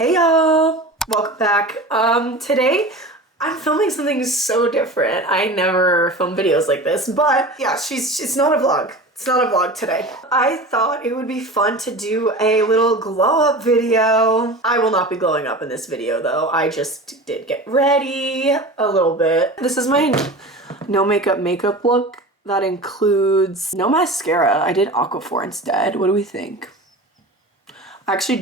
Hey y'all, welcome back. Today I'm filming something so different. I never film videos like this, but yeah, it's not a vlog. It's not a vlog today. I thought it would be fun to do a little glow up video. I will not be glowing up in this video though. I just did get ready a little bit. This is my no makeup look. That includes no mascara. I did Aquaphor instead. What do we think? I actually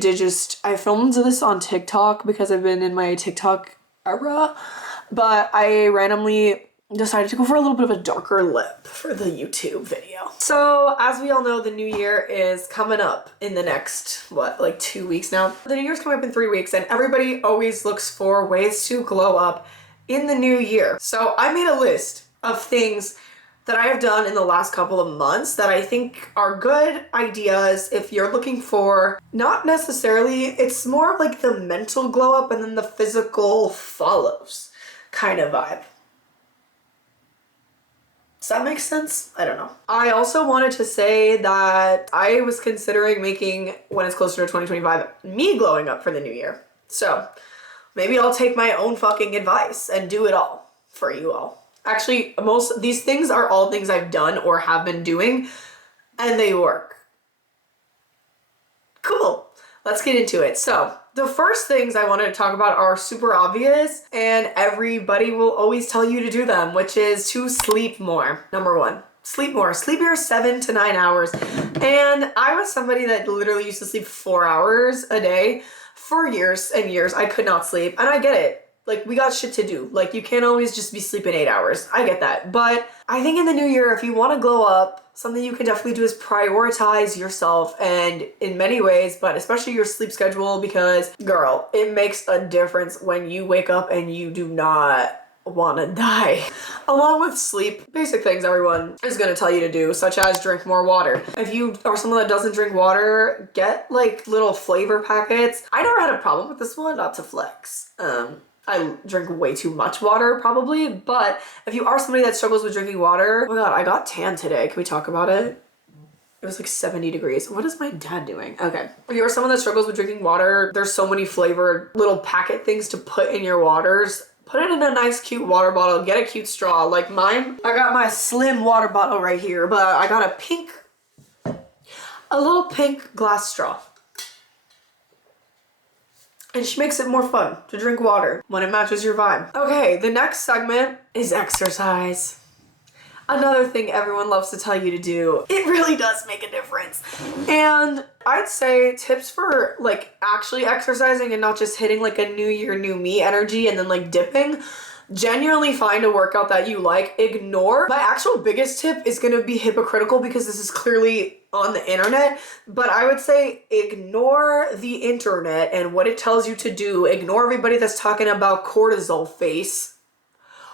I filmed this on TikTok because I've been in my TikTok era, but I randomly decided to go for a little bit of a darker lip for the YouTube video. So as we all know, the new year is coming up in the next, like 2 weeks now? The new year's coming up in 3 weeks and everybody always looks for ways to glow up in the new year. So I made a list of things that I have done in the last couple of months that I think are good ideas if you're looking for, not necessarily, it's more of like the mental glow up and then the physical follows kind of vibe. Does that make sense? I don't know. I also wanted to say that I was considering making, when it's closer to 2025, me glowing up for the new year. So maybe I'll take my own fucking advice and do it all for you all. Actually, most of these things are all things I've done or have been doing, and they work. Cool. Let's get into it. So, the first things I wanted to talk about are super obvious, and everybody will always tell you to do them, which is to sleep more. Number one, sleep more. Sleep your 7 to 9 hours. And I was somebody that literally used to sleep 4 hours a day for years and years. I could not sleep, and I get it. Like, we got shit to do. Like, you can't always just be sleeping 8 hours. I get that. But I think in the new year, if you want to glow up, something you can definitely do is prioritize yourself, and in many ways, but especially your sleep schedule, because girl, it makes a difference when you wake up and you do not want to die. Along with sleep, basic things everyone is going to tell you to do, such as drink more water. If you are someone that doesn't drink water, get like little flavor packets. I never had a problem with this one, not to flex. I drink way too much water probably, but if you are somebody that struggles with drinking water, oh my god, I got tan today. Can we talk about it? It was like 70 degrees. What is my dad doing? Okay. If you are someone that struggles with drinking water, there's so many flavored little packet things to put in your waters. Put it in a nice cute water bottle. Get a cute straw. Like mine, I got my slim water bottle right here, but I got a little pink glass straw. And she makes it more fun to drink water when it matches your vibe. Okay, the next segment is exercise. Another thing everyone loves to tell you to do. It really does make a difference. And I'd say tips for like actually exercising and not just hitting like a new year, new me energy and then like dipping. Genuinely find a workout that you like. Ignore. My actual biggest tip is going to be hypocritical because this is clearly on the internet, but I would say ignore the internet and what it tells you to do. Ignore everybody that's talking about cortisol face.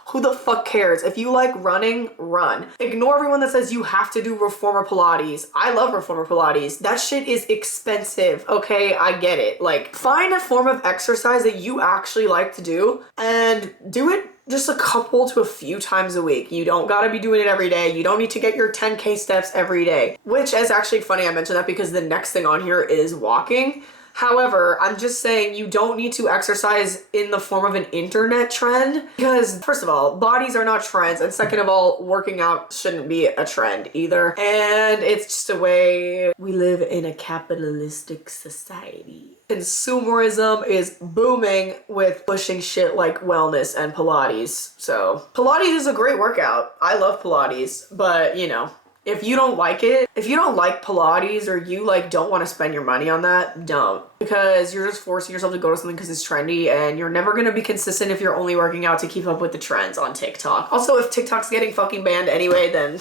Who the fuck cares? If you like running, run. Ignore everyone that says you have to do reformer Pilates. I love reformer Pilates. That shit is expensive, okay? I get it. Like, find a form of exercise that you actually like to do and do it just a couple to a few times a week. You don't gotta be doing it every day. You don't need to get your 10K steps every day, which is actually funny I mentioned that because the next thing on here is walking. However, I'm just saying you don't need to exercise in the form of an internet trend because first of all, bodies are not trends, and second of all, working out shouldn't be a trend either. And it's just a way we live in a capitalistic society. Consumerism is booming with pushing shit like wellness and Pilates. So Pilates is a great workout. I love Pilates, but you know, if you don't like it, if you don't like Pilates or you like don't want to spend your money on that, don't. Because you're just forcing yourself to go to something because it's trendy and you're never going to be consistent if you're only working out to keep up with the trends on TikTok. Also, if TikTok's getting fucking banned anyway, then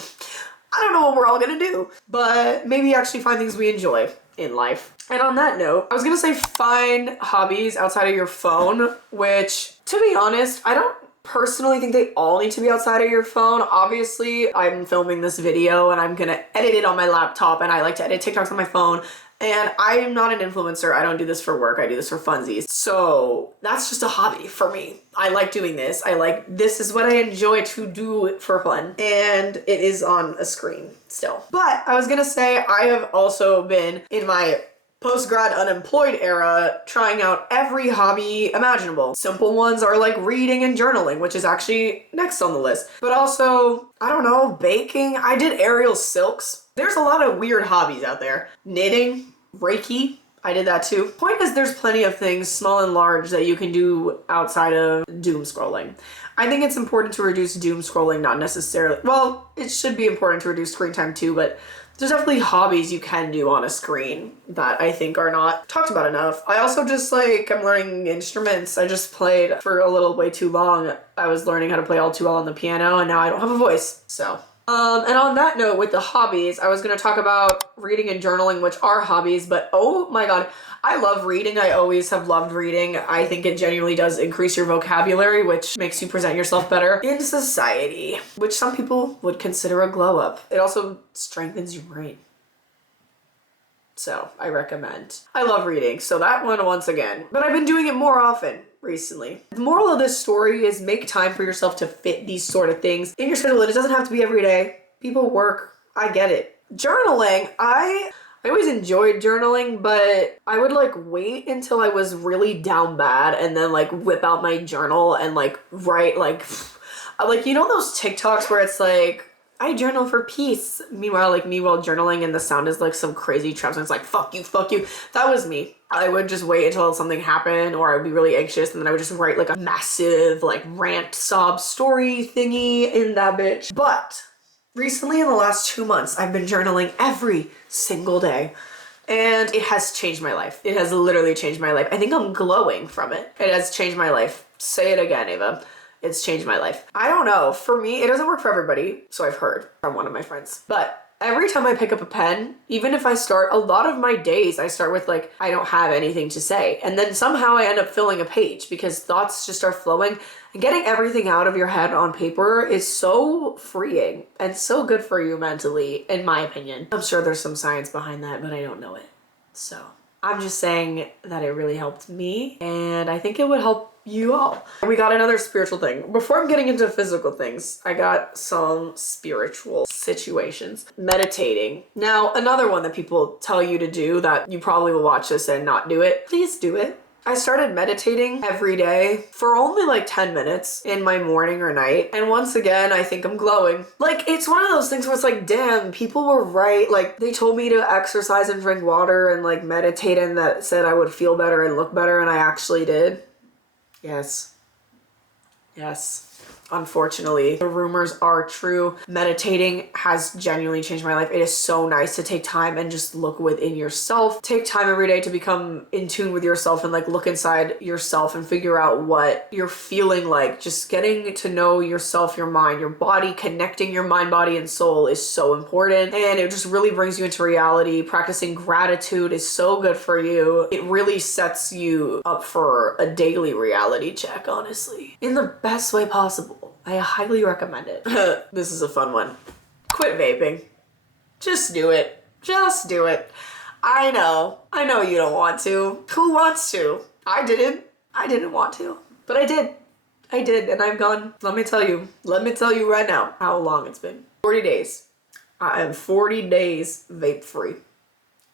I don't know what we're all going to do. But maybe actually find things we enjoy in life. And on that note, I was going to say find hobbies outside of your phone, which to be honest, I don't personally think they all need to be outside of your phone. Obviously, I'm filming this video and I'm gonna edit it on my laptop and I like to edit TikToks on my phone. And I am not an influencer. I don't do this for work. I do this for funsies. So that's just a hobby for me. I like doing this. This is what I enjoy to do for fun. And it is on a screen still. But I was gonna say I have also been in my post-grad unemployed era, trying out every hobby imaginable. Simple ones are like reading and journaling, which is actually next on the list. But also, I don't know, baking. I did aerial silks. There's a lot of weird hobbies out there. Knitting, Reiki. I did that too. Point is, there's plenty of things, small and large, that you can do outside of doom scrolling. I think it's important to reduce doom scrolling, not necessarily, well, it should be important to reduce screen time too, but there's definitely hobbies you can do on a screen that I think are not talked about enough. I also just I'm learning instruments. I just played for a little way too long. I was learning how to play all too well on the piano, and now I don't have a voice, so. And on that note, with the hobbies, I was going to talk about reading and journaling, which are hobbies, but oh my god, I love reading. I always have loved reading. I think it genuinely does increase your vocabulary, which makes you present yourself better in society, which some people would consider a glow up. It also strengthens your brain. So I recommend. I love reading, so that one once again, but I've been doing it more often recently. The moral of this story is make time for yourself to fit these sort of things in your schedule. It doesn't have to be every day. People work. I get it. Journaling. I always enjoyed journaling, but I would wait until I was really down bad and then whip out my journal and write you know those TikToks where it's I journal for peace. Meanwhile journaling and the sound is some crazy trap sound. It's fuck you, fuck you. That was me. I would just wait until something happened or I would be really anxious and then I would just write a massive rant sob story thingy in that bitch. But recently in the last 2 months, I've been journaling every single day. And it has changed my life. It has literally changed my life. I think I'm glowing from it. It has changed my life. Say it again, Ava. It's changed my life. I don't know. For me, it doesn't work for everybody. So I've heard from one of my friends. But every time I pick up a pen, even if I start, a lot of my days, I start with I don't have anything to say. And then somehow I end up filling a page because thoughts just start flowing. And getting everything out of your head on paper is so freeing and so good for you mentally, in my opinion. I'm sure there's some science behind that, but I don't know it. So I'm just saying that it really helped me and I think it would help you all. We got another spiritual thing. Before I'm getting into physical things, I got some spiritual situations. Meditating. Now, another one that people tell you to do that you probably will watch this and not do it. Please do it. I started meditating every day for only 10 minutes in my morning or night. And once again, I think I'm glowing. It's one of those things where it's damn, people were right. They told me to exercise and drink water and meditate and that said I would feel better and look better and I actually did. Yes. Yes. Unfortunately, the rumors are true. Meditating has genuinely changed my life. It is so nice to take time and just look within yourself. Take time every day to become in tune with yourself and look inside yourself and figure out what you're feeling like. Just getting to know yourself, your mind, your body, connecting your mind, body, and soul is so important. And it just really brings you into reality. Practicing gratitude is so good for you. It really sets you up for a daily reality check, honestly, in the best way possible. I highly recommend it. This is a fun one. Quit vaping. Just do it. Just do it. I know you don't want to. Who wants to? I didn't want to, but I did. And I've gone, let me tell you right now how long it's been. 40 days. I am 40 days vape free.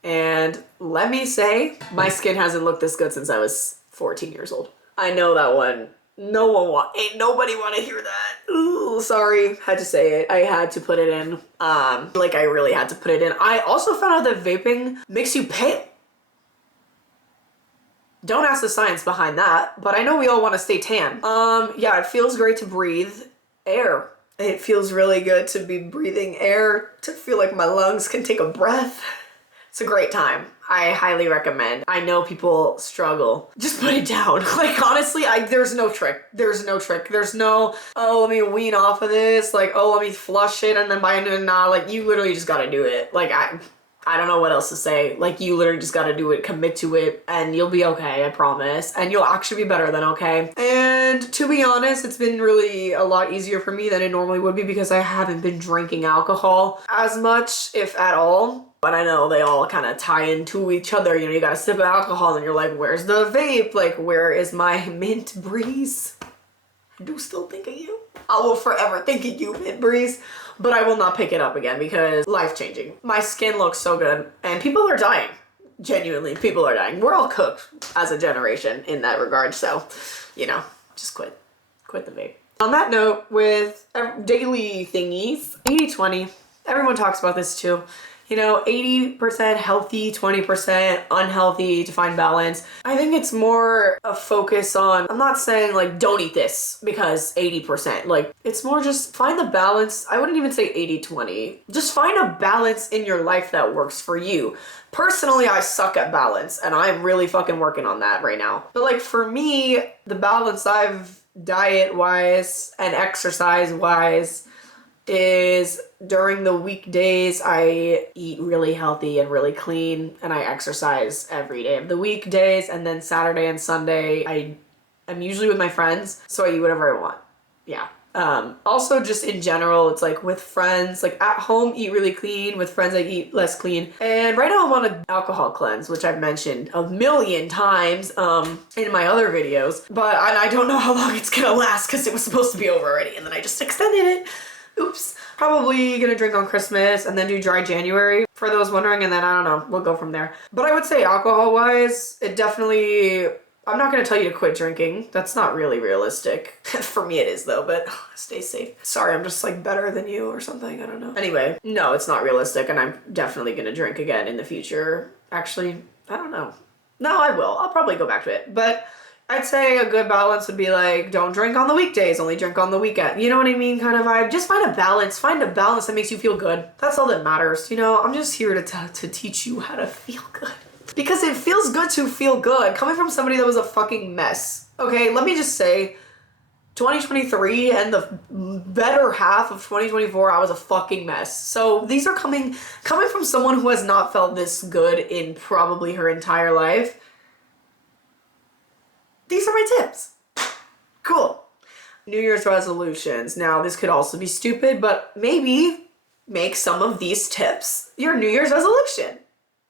And let me say, my skin hasn't looked this good since I was 14 years old. I know that one. Ain't nobody want to hear that. Ooh, sorry. Had to say it. I had to put it in. I really had to put it in. I also found out that vaping makes you pale. Don't ask the science behind that, but I know we all want to stay tan. Yeah, it feels great to breathe air. It feels really good to be breathing air, to feel like my lungs can take a breath. It's a great time. I highly recommend. I know people struggle. Just put it down. Honestly, there's no trick. There's no trick. There's no, oh, let me wean off of this. Oh, let me flush it and then buy it. Nah, you literally just gotta do it. I don't know what else to say. You literally just gotta do it, commit to it, and you'll be okay, I promise. And you'll actually be better than okay. And to be honest, it's been really a lot easier for me than it normally would be because I haven't been drinking alcohol as much, if at all. But I know they all kind of tie into each other. You got a sip of alcohol and you're where's the vape? Where is my mint breeze? I do still think of you. I will forever think of you, mint breeze. But I will not pick it up again because life-changing. My skin looks so good and people are dying. Genuinely, people are dying. We're all cooked as a generation in that regard. So, you know, just quit the vape. On that note, with daily thingies, 80-20, everyone talks about this too. You know, 80% healthy, 20% unhealthy to find balance. I think it's more a focus on, I'm not saying like don't eat this because 80%. Like, it's more just find the balance. I wouldn't even say 80-20. Just find a balance in your life that works for you. Personally, I suck at balance and I'm really fucking working on that right now. But like for me, the balance I've diet-wise and exercise-wise is during the weekdays I eat really healthy and really clean and I exercise every day of the weekdays, and then Saturday and Sunday I'm usually with my friends, so I eat whatever I want. Yeah. Also just in general, it's like with friends, like at home eat really clean, with friends I eat less clean. And right now I'm on an alcohol cleanse, which I've mentioned a million times in my other videos, but I don't know how long it's gonna last because it was supposed to be over already and then I just extended it. Oops. Probably gonna drink on Christmas and then do dry January for those wondering, and then I don't know, we'll go from there. But I would say alcohol wise, it definitely, I'm not gonna tell you to quit drinking. That's not really realistic. For me it is though, but stay safe. Sorry, I'm just like better than you or something, I don't know. Anyway, no, it's not realistic and I'm definitely gonna drink again in the future. Actually, I don't know. No, I will. I'll probably go back to it, but I'd say a good balance would be like, don't drink on the weekdays, only drink on the weekend. You know what I mean? Kind of vibe. Just find a balance. Find a balance that makes you feel good. That's all that matters. You know, I'm just here to teach you how to feel good. Because it feels good to feel good. Coming from somebody that was a fucking mess. Okay, let me just say, 2023 and the better half of 2024, I was a fucking mess. So these are coming from someone who has not felt this good in probably her entire life. These are my tips. Cool. New Year's resolutions. Now, this could also be stupid, but maybe make some of these tips your New Year's resolution.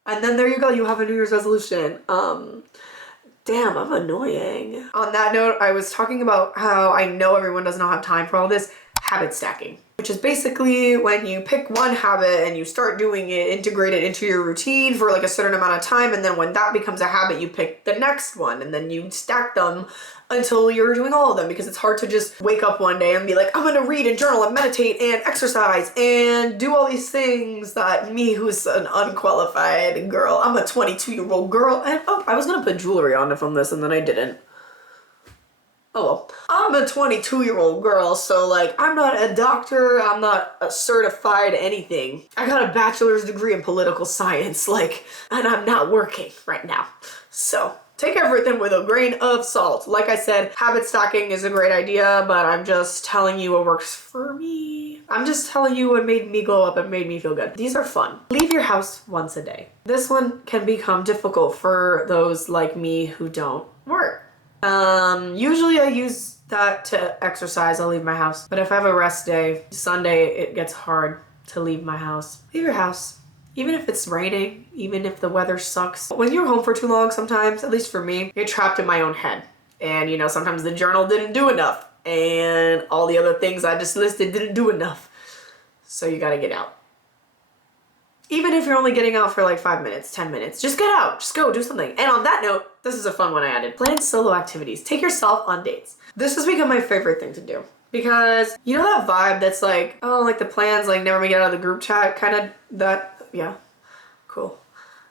And then there you go, you have a New Year's resolution. Damn, I'm annoying. On that note, I was talking about how I know everyone does not have time for all this habit stacking, which is basically when you pick one habit and you start doing it, integrate it into your routine for like a certain amount of time, and then when that becomes a habit, you pick the next one, and then you stack them until you're doing all of them, because it's hard to just wake up one day and be like, I'm gonna read and journal and meditate and exercise and do all these things that me, who's an unqualified girl, I'm a 22-year-old girl, and oh, I was gonna put jewelry on it from this and then I didn't. Oh well. I'm a 22-year-old girl, so like, I'm not a doctor, I'm not a certified anything. I got a bachelor's degree in political science, like, and I'm not working right now. So, take everything with a grain of salt. Like I said, habit stacking is a great idea, but I'm just telling you what works for me. I'm just telling you what made me glow up and made me feel good. These are fun. Leave your house once a day. This one can become difficult for those like me who don't work. Usually I use that to exercise. I'll leave my house. But if I have a rest day, Sunday, it gets hard to leave my house. Leave your house. Even if it's raining, even if the weather sucks. When you're home for too long sometimes, at least for me, you're trapped in my own head. And you know, sometimes the journal didn't do enough. And all the other things I just listed didn't do enough. So you gotta get out. Even if you're only getting out for like 5 minutes, 10 minutes, just get out, just go do something. And on that note, this is a fun one I added. Plan solo activities. Take yourself on dates. This has become my favorite thing to do. Because you know that vibe that's like, oh, like the plans like never make it out of the group chat, kind of that, yeah, cool.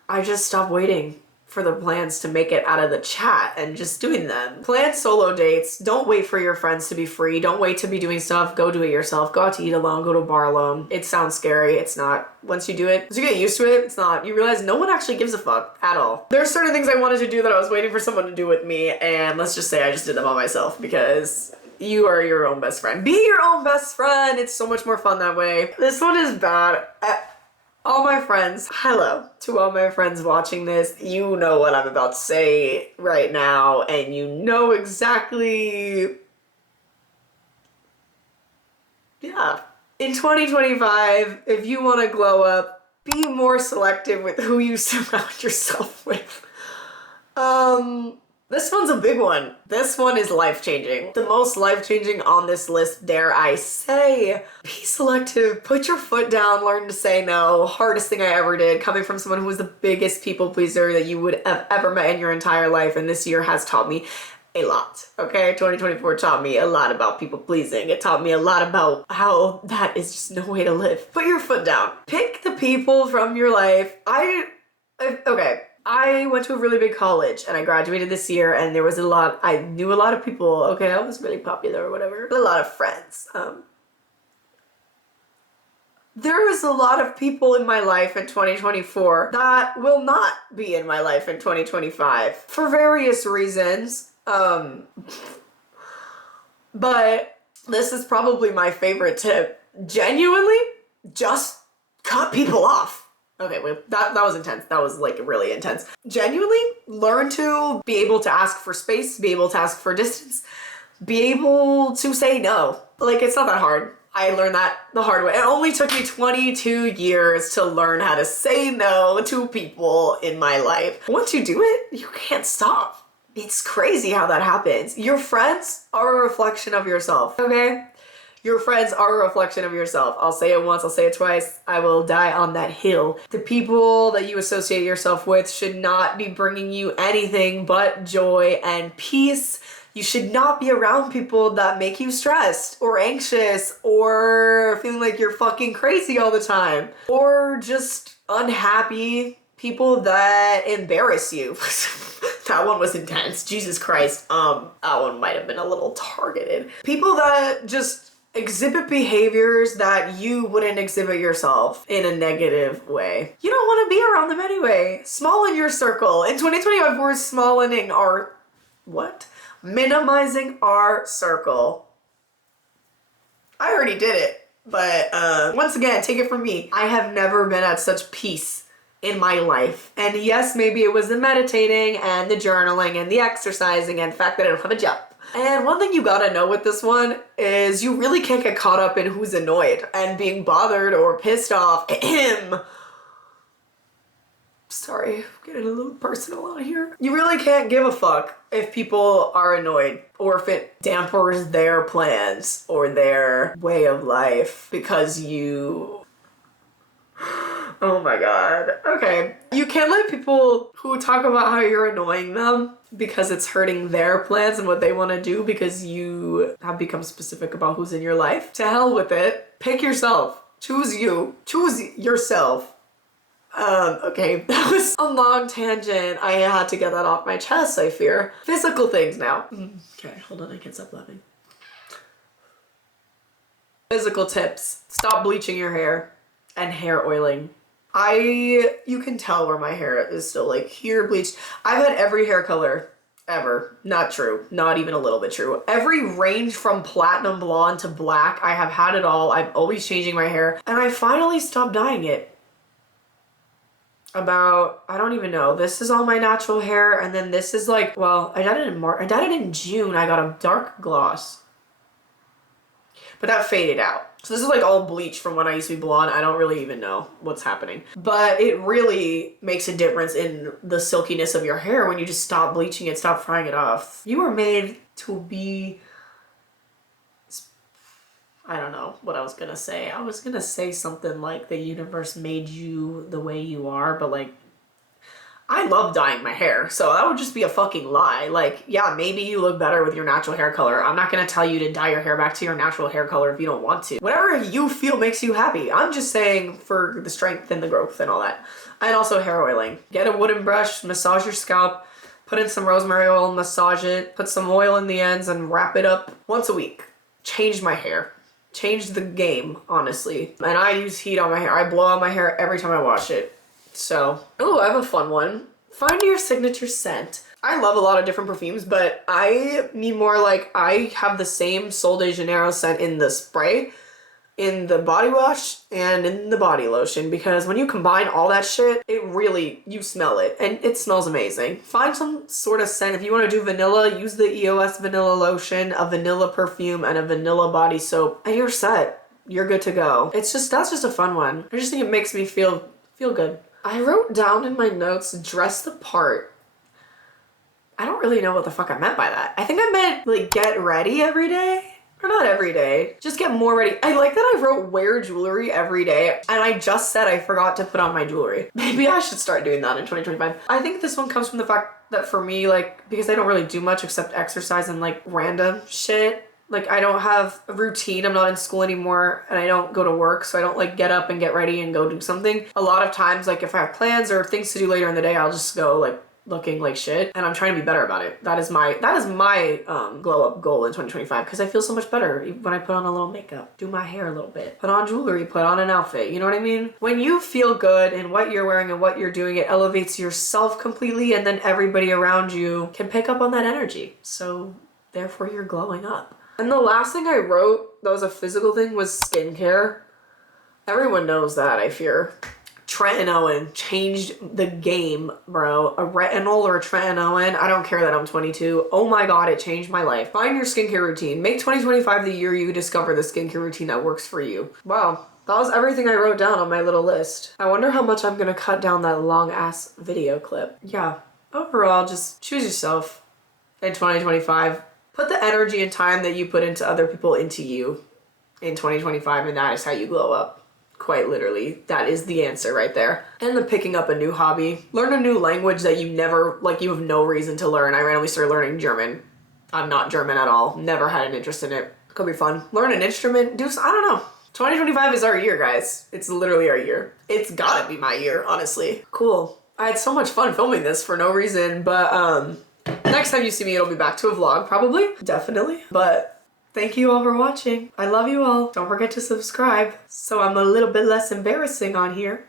I just stopped waiting for the plans to make it out of the chat and just doing them. Plan solo dates. Don't wait for your friends to be free. Don't wait to be doing stuff. Go do it yourself. Go out to eat alone. Go to a bar alone. It sounds scary. It's not. Once you do it, once you get used to it, it's not. You realize no one actually gives a fuck at all. There are certain things I wanted to do that I was waiting for someone to do with me, and let's just say I just did them all myself because you are your own best friend. Be your own best friend. It's so much more fun that way. This one is bad. All my friends, hello to all my friends watching this. You know what I'm about to say right now, and you know exactly, yeah. In 2025, if you want to glow up, be more selective with who you surround yourself with. This one's a big one. This one is life-changing. The most life-changing on this list, dare I say. Be selective, put your foot down, learn to say no. Hardest thing I ever did, coming from someone who was the biggest people pleaser that you would have ever met in your entire life, and this year has taught me a lot, okay? 2024 taught me a lot about people pleasing. It taught me a lot about how that is just no way to live. Put your foot down. Pick the people from your life. Okay. I went to a really big college and I graduated this year, and there was I knew a lot of people. Okay, I was really popular or whatever. A lot of friends. There is a lot of people in my life in 2024 that will not be in my life in 2025 for various reasons. But this is probably my favorite tip. Genuinely, just cut people off. Okay, wait, that was intense. That was like really intense. Genuinely, learn to be able to ask for space, be able to ask for distance, be able to say no. Like, it's not that hard. I learned that the hard way. It only took me 22 years to learn how to say no to people in my life. Once you do it, you can't stop. It's crazy how that happens. Your friends are a reflection of yourself, okay? Your friends are a reflection of yourself. I'll say it once, I'll say it twice. I will die on that hill. The people that you associate yourself with should not be bringing you anything but joy and peace. You should not be around people that make you stressed or anxious or feeling like you're fucking crazy all the time, or just unhappy people that embarrass you. That one was intense. Jesus Christ. That one might have been a little targeted. People that just exhibit behaviors that you wouldn't exhibit yourself in a negative way. You don't want to be around them anyway. Small in your circle. In 2025, we're smallening our... what? Minimizing our circle. I already did it, but once again, take it from me. I have never been at such peace in my life. And yes, maybe it was the meditating and the journaling and the exercising and the fact that I don't have a job. And one thing you gotta know with this one is you really can't get caught up in who's annoyed and being bothered or pissed off. Sorry, getting a little personal out here. You really can't give a fuck if people are annoyed or if it dampers their plans or their way of life because you... Oh my god. Okay. You can't let people who talk about how you're annoying them because it's hurting their plans and what they want to do because you have become specific about who's in your life. To hell with it. Pick yourself. Choose you. Choose yourself. Okay, that was a long tangent. I had to get that off my chest, I fear. Physical things now. Okay, hold on, I can't stop laughing. Physical tips. Stop bleaching your hair and hair oiling. You can tell where my hair is still like here bleached. I've had every hair color ever. Not true. Not even a little bit true. Every range from platinum blonde to black, I have had it all. I'm always changing my hair, and I finally stopped dyeing it. About, I don't even know. This is all my natural hair, and then this is like, well, I dyed it in March. I dyed it in June. I got a dark gloss, but that faded out. So this is like all bleach from when I used to be blonde. I don't really even know what's happening, but it really makes a difference in the silkiness of your hair when you just stop bleaching it, stop frying it off. You were made to be, I don't know what I was gonna say. I was gonna say something like the universe made you the way you are, but like, I love dyeing my hair, so that would just be a fucking lie. Like, yeah, maybe you look better with your natural hair color. I'm not gonna tell you to dye your hair back to your natural hair color if you don't want to. Whatever you feel makes you happy. I'm just saying for the strength and the growth and all that. And also hair oiling. Get a wooden brush, massage your scalp, put in some rosemary oil, massage it, put some oil in the ends and wrap it up once a week. Change my hair. Changed the game, honestly. And I use heat on my hair. I blow out my hair every time I wash it. So, oh, I have a fun one. Find your signature scent. I love a lot of different perfumes, but I mean more like I have the same Sol de Janeiro scent in the spray, in the body wash, and in the body lotion, because when you combine all that shit, it really, you smell it, and it smells amazing. Find some sort of scent. If you want to do vanilla, use the EOS vanilla lotion, a vanilla perfume, and a vanilla body soap, and you're set. You're good to go. It's just, that's just a fun one. I just think it makes me feel good. I wrote down in my notes, dress the part. I don't really know what the fuck I meant by that. I think I meant like get ready every day. Or not every day, just get more ready. I like that I wrote wear jewelry every day, and I just said I forgot to put on my jewelry. Maybe I should start doing that in 2025. I think this one comes from the fact that for me, like, because I don't really do much except exercise and like random shit. Like, I don't have a routine, I'm not in school anymore, and I don't go to work, so I don't like get up and get ready and go do something. A lot of times, like if I have plans or things to do later in the day, I'll just go like looking like shit, and I'm trying to be better about it. That is my glow up goal in 2025, because I feel so much better when I put on a little makeup, do my hair a little bit, put on jewelry, put on an outfit, you know what I mean? When you feel good in what you're wearing and what you're doing, it elevates yourself completely, and then everybody around you can pick up on that energy, so therefore you're glowing up. And the last thing I wrote that was a physical thing was skincare. Everyone knows that, I fear. Tretinoin changed the game, bro. A retinol or a tretinoin, I don't care that I'm 22. Oh my god, it changed my life. Find your skincare routine. Make 2025 the year you discover the skincare routine that works for you. Wow, that was everything I wrote down on my little list. I wonder how much I'm gonna cut down that long ass video clip. Yeah, overall, just choose yourself in 2025. Put the energy and time that you put into other people into you in 2025, and that is how you glow up. Quite literally, that is the answer right there. And then picking up a new hobby. Learn a new language that you never, like you have no reason to learn. I randomly started learning German. I'm not German at all. Never had an interest in it. Could be fun. Learn an instrument. I don't know. 2025 is our year, guys. It's literally our year. It's gotta be my year, honestly. Cool. I had so much fun filming this for no reason, but next time you see me, it'll be back to a vlog, probably. Definitely. But thank you all for watching. I love you all. Don't forget to subscribe so I'm a little bit less embarrassing on here.